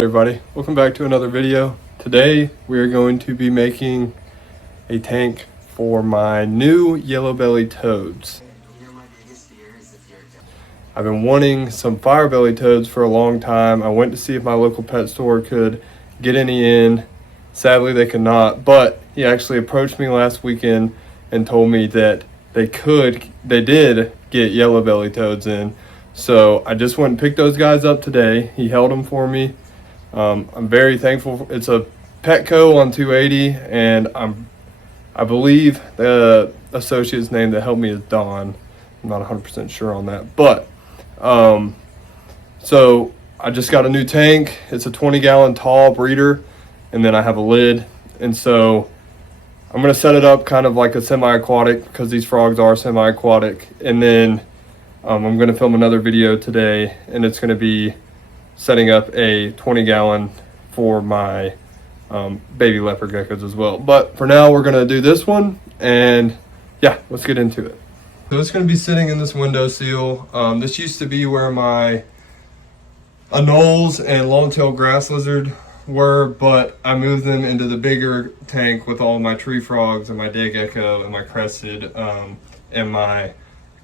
Everybody, welcome back to another video. Today we are going to be making a tank for my new yellow-bellied toads. I've been wanting some fire-bellied toads for a long time. I went to see if my local pet store could get any in. Sadly they could not, but he actually approached me last weekend and told me that they did get yellow-bellied toads in. So I just went and picked those guys up today. He held them for me. I'm very thankful. It's a Petco on 280, and I believe the associate's name that helped me is Don. I'm not 100% sure on that, but so I just got a new tank. It's a 20-gallon tall breeder, and then I have a lid, and so I'm gonna set it up kind of like a semi-aquatic because these frogs are semi-aquatic, and then I'm gonna film another video today, and it's gonna be setting up a 20-gallon for my baby leopard geckos as well. But for now, we're gonna do this one, and yeah, let's get into it. So it's gonna be sitting in this windowsill. This used to be where my anoles and long-tailed grass lizard were, but I moved them into the bigger tank with all my tree frogs and my day gecko and my crested and my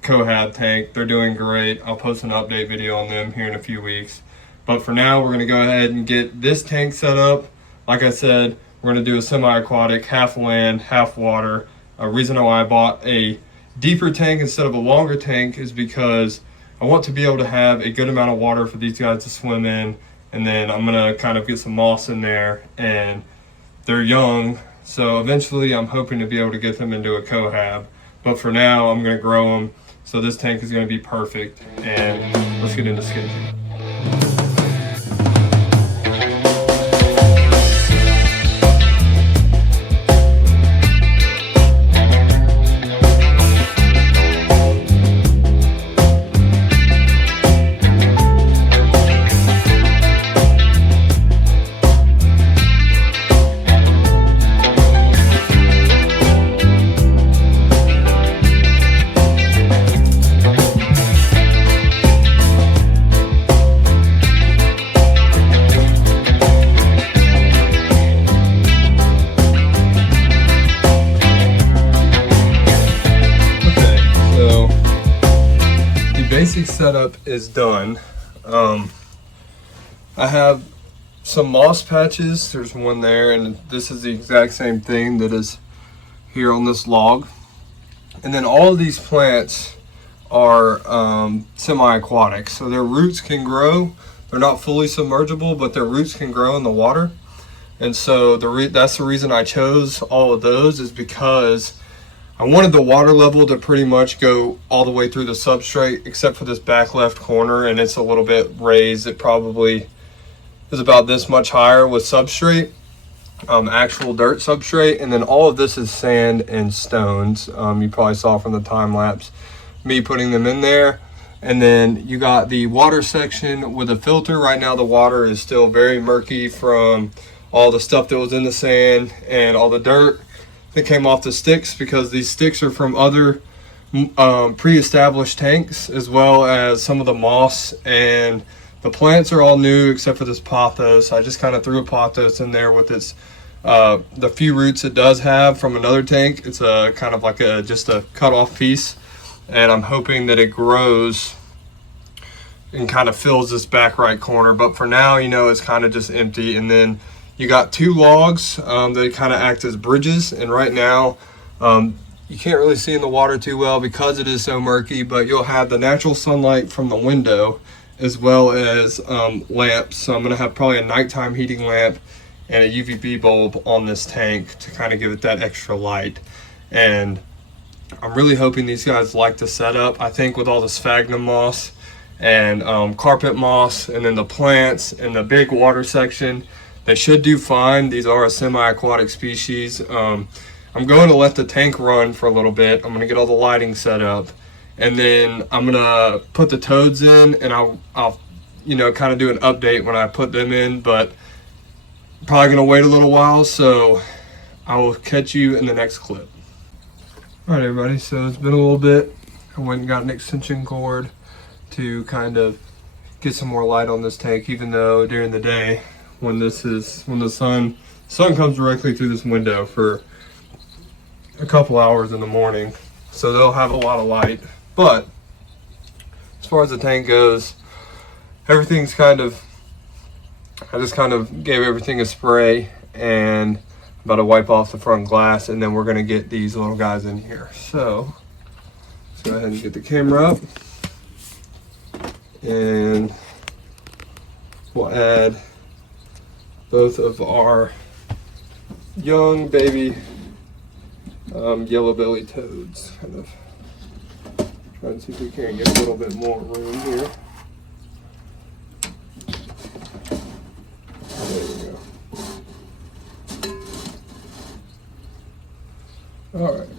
cohab tank. They're doing great. I'll post an update video on them here in a few weeks. But for now, we're gonna go ahead and get this tank set up. Like I said, we're gonna do a semi-aquatic, half land, half water. A reason why I bought a deeper tank instead of a longer tank is because I want to be able to have a good amount of water for these guys to swim in. And then I'm gonna kind of get some moss in there, and they're young. So eventually I'm hoping to be able to get them into a cohab. But for now, I'm gonna grow them. So this tank is gonna be perfect. And let's get into sketching. Basic setup is done. I have some moss patches. There's one there, and this is the exact same thing that is here on this log. And then all of these plants are semi-aquatic, so their roots can grow. They're not fully submergible, but their roots can grow in the water. And so that's the reason I chose all of those, is because I wanted the water level to pretty much go all the way through the substrate, except for this back left corner, and it's a little bit raised. It probably is about this much higher with substrate, actual dirt substrate, and then all of this is sand and stones. You probably saw from the time lapse me putting them in there. And then you got the water section with a filter. Right now the water is still very murky from all the stuff that was in the sand and all the dirt that came off the sticks, because these sticks are from other pre-established tanks, as well as some of the moss, and the plants are all new except for this pothos. I just kind of threw a pothos in there with its the few roots it does have from another tank. It's a kind of like just a cut off piece, and I'm hoping that it grows and kind of fills this back right corner. But for now, you know, it's kind of just empty. And then you got two logs that kind of act as bridges, and right now you can't really see in the water too well because it is so murky, but you'll have the natural sunlight from the window as well as lamps. So I'm going to have probably a nighttime heating lamp and a UVB bulb on this tank to kind of give it that extra light. And I'm really hoping these guys like the setup. I think with all the sphagnum moss and carpet moss, and then the plants and the big water section, they should do fine. These are a semi-aquatic species. I'm going to let the tank run for a little bit. I'm going to get all the lighting set up, and then I'm going to put the toads in, and I'll you know, kind of do an update when I put them in, but probably going to wait a little while, so I will catch you in the next clip. All right, everybody, so it's been a little bit. I went and got an extension cord to kind of get some more light on this tank, even though during the day when the sun comes directly through this window for a couple hours in the morning. So they'll have a lot of light. But as far as the tank goes, everything's I just kind of gave everything a spray and about to wipe off the front glass, and then we're gonna get these little guys in here. So let's go ahead and get the camera up, and we'll add both of our young baby yellow belly toads. Kind of trying to see if we can get a little bit more room here. There we go. Alright,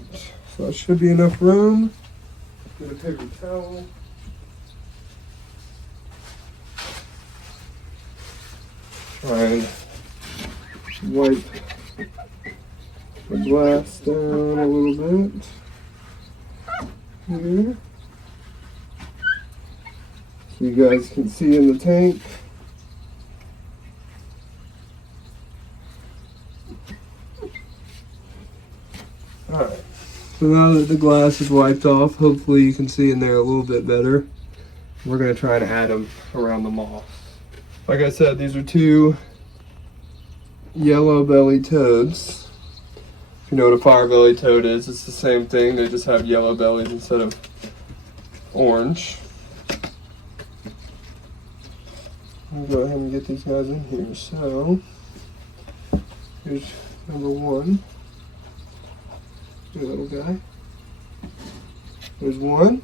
so that should be enough room. Get a paper towel. Try and wipe the glass down a little bit here, so you guys can see in the tank. Alright, so now that the glass is wiped off, hopefully you can see in there a little bit better. We're going to try and add them around the moss. Like I said, these are two yellow belly toads. If you know what a fire belly toad is, it's the same thing. They just have yellow bellies instead of orange. I'll go ahead and get these guys in here. So here's number one. Your little guy. There's one.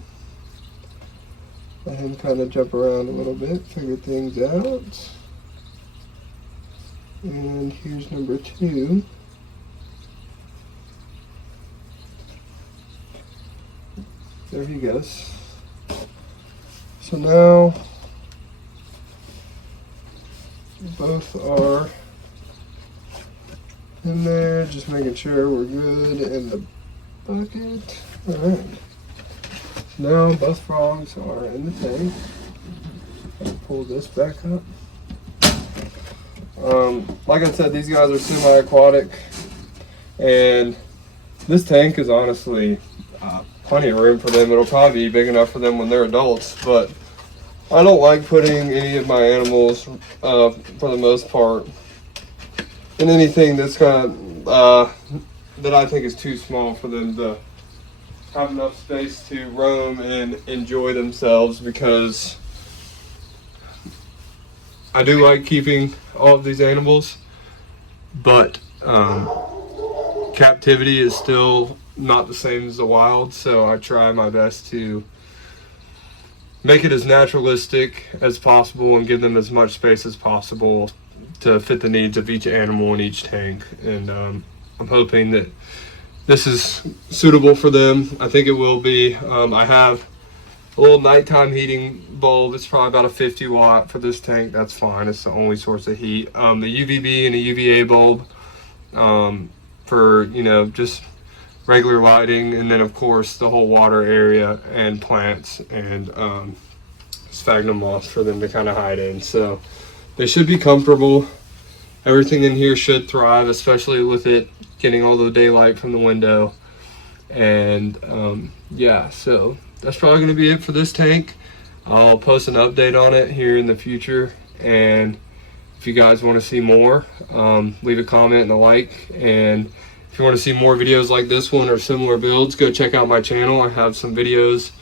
Let him kind of jump around a little bit, figure things out. And here's number two. There he goes. So now both are in there, just making sure we're good in the bucket. Alright. Now both frogs are in the tank. I'll pull this back up. Like I said, these guys are semi-aquatic, and this tank is honestly plenty of room for them. It'll probably be big enough for them when they're adults, but I don't like putting any of my animals, for the most part, in anything that's kind of, that I think is too small for them to have enough space to roam and enjoy themselves, because I do like keeping all of these animals, but captivity is still not the same as the wild, so I try my best to make it as naturalistic as possible and give them as much space as possible to fit the needs of each animal in each tank. And I'm hoping that this is suitable for them. I think it will be. I have a little nighttime heating bulb. It's probably about a 50 watt for this tank. That's fine. It's the only source of heat. The UVB and a UVA bulb for, you know, just regular lighting, and then of course the whole water area and plants and sphagnum moss for them to kind of hide in. So they should be comfortable. Everything in here should thrive, especially with it getting all the daylight from the window. And yeah, so that's probably going to be it for this tank. I'll post an update on it here in the future, and if you guys want to see more, leave a comment and a like. And if you want to see more videos like this one or similar builds, go check out my channel. I have some videos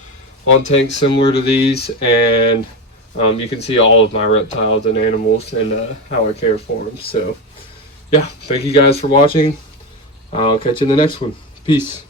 on tanks similar to these, and you can see all of my reptiles and animals and how I care for them. So yeah, thank you guys for watching. I'll catch you in the next one. Peace.